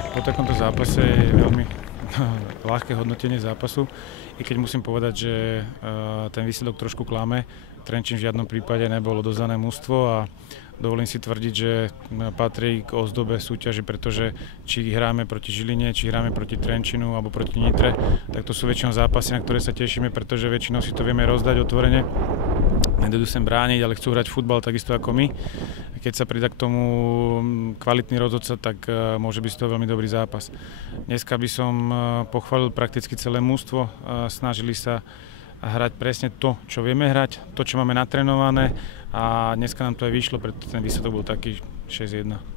Tak po takomto zápase je veľmi ľahké hodnotenie zápasu, i keď musím povedať, že ten výsledok trošku klame. Trenčín v žiadnom prípade nebol odovzdané mužstvo a dovolím si tvrdiť, že patrí k ozdobe súťaže, pretože či hráme proti Žiline, či hráme proti Trenčínu alebo proti Nitre, tak to sú väčšinou zápasy, na ktoré sa tešíme, pretože väčšinou si to vieme rozdať otvorene. Nedojdu sem brániť, ale chcú hrať futbal takisto ako my. Keď sa pridá k tomu kvalitný rozhodca, tak môže byť z toho veľmi dobrý zápas. Dneska by som pochválil prakticky celé mužstvo. Snažili sa hrať presne to, čo vieme hrať, to, čo máme natrénované, a dneska nám to aj vyšlo, preto ten výsledok bol taký 6-1.